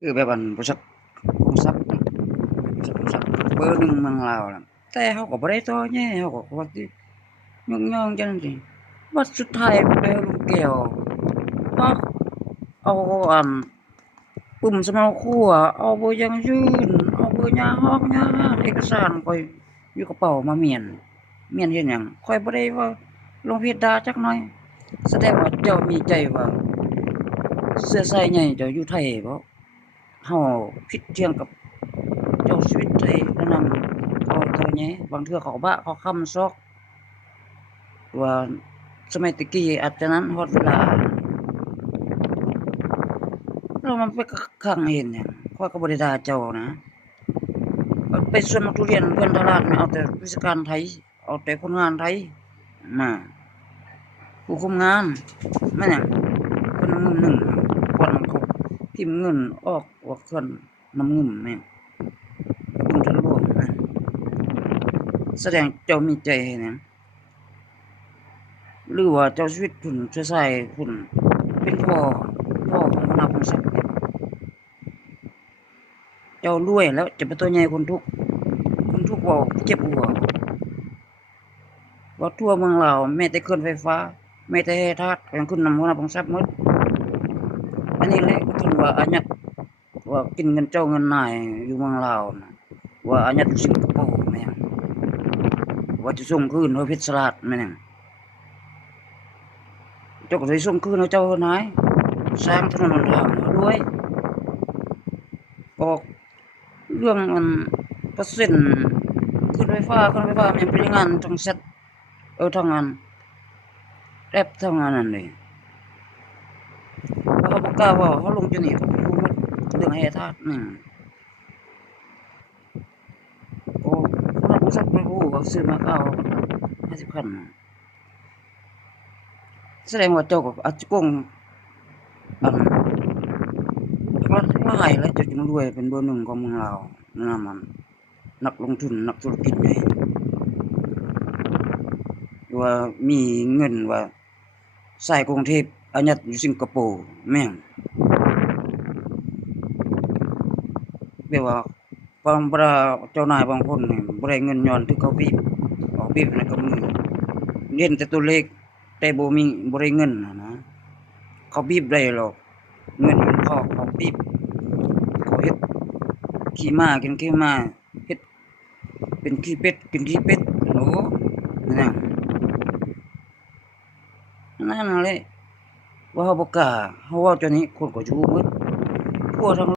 คือแบบอันบริษัทกรุงทรัพย์บริษัทกรุงทรัพย์เบอร์หนึ่งเมืองลาวน่ะแต่เขาก็บ่ได้ต่อแย้เขาก็ว่าสิย่องๆจังซี่บัดสุดท้ายไปเอาลุงแก้วก็เอาอันปุ่มสำเนาครัวเอาเบอร์ยังยืนเอาเบอร์ยาฮอกยาห้ามเอกสารข้อยอยู่กระเป๋ามาเมียนเฮ็ดหยังข้อยบ่ได้ว่าลงเพจด่าจักหน่อยแสดงว่าเจ้ามีใจว่าเชื้อสายใหญ่เจ้าอยู่ไทยบ่เฮาผิดเถียงกับเจ้าชีวิตไทยแล้วนำเขาเท่าแหน่บางเทื่อเขาก็บ้าเขาค้ำซอกว่าสมัยตะกี้อาจจะนั้นฮอดเวลาแล้วมันไปคั่งเห็นหยังข้อยก็บ่ได้ด่าเจ้านะไปสวนมักทุเรียนเพื่อนตลาดเอาแต่วิศการไทยเอาแต่คนงานไทยมาผู้คุมงานแม่นหยังเพิ่นนำเงินก่อนเขาพิมพ์เงินออกว่าเพิ่นนำเงินแม่นกรุงทางหลวงนะแสดงเจ้ามีใจเฮ็ดหยังหรือว่าเจ้าชีวิตพุ่นเชื้อสายพุ่นเป็นพ่อของหัวหน้าพงศักดิ์เจ้ารวยแล้วจะเป็นตัวใหญ่คนทุกข์เว้าเจ็บหัวว่าทั่วเมืองลาวแม้แต่เขื่อนไฟฟ้าแม้แต่แร่ธาตุก็ยังขึ้นนำหัวหน้าพงศักดิ์หมดอันนี้แหละถึงว่าอายัดว่ากินเงินเจ้าเงินนายอยู่เมืองลาวน่ะว่าอายัดอยู่สิงคโปร์แม่นว่าจะส่งคืนโดยเพชรสลัดแม่นเจ้าก็สิส่งคืนให้เจ้าเฮ็ดหายสร้างถนนหนทางให้รวยออกเรื่องอันเปอร์เซ็นต์ขึ้นไฟฟ้ามันเป็นงานทางแชตทางอันแอปทางอันนั้นนี่เขาบ่กล้าเว้าเขาลงอยู่นี่เขารู้หมดเรื่องแร่ธาตุโอ้คนละบริษัทบ่รู้ว่าซื้อมาเขา50,000แสดงว่าเจ้าก็อาจจะโกงอันหลายแล้วเจ้าจึงรวยเป็นเบอร์หนึ่งของเมืองลาวนำมันนักลงทุนนักธุรกิจใหญ่ว่ามีเงินว่าสายกรุงเทพอายัดอยู่สิงคโปร์แม่นแบบว่าบางเจ้านายบางคนนี่บ่ได้เงินย้อนที่เขาบีบออกบีบในกับมือเห็นแต่ตัวเลขแต่บ่ได้เงินนะเขาบีบได้หรอกเงินมันเขาบีบเขาเฮ็ดขี้ม้ากินขี้ม้าเฮ็ดเป็นขี้เป็ดกินขี้เป็ดโอ้นั่นนั่นแหละว่าเฮาบ่กล้าเฮาเว้าจังนี้คนก็อยู่หมดทั่วทั้ง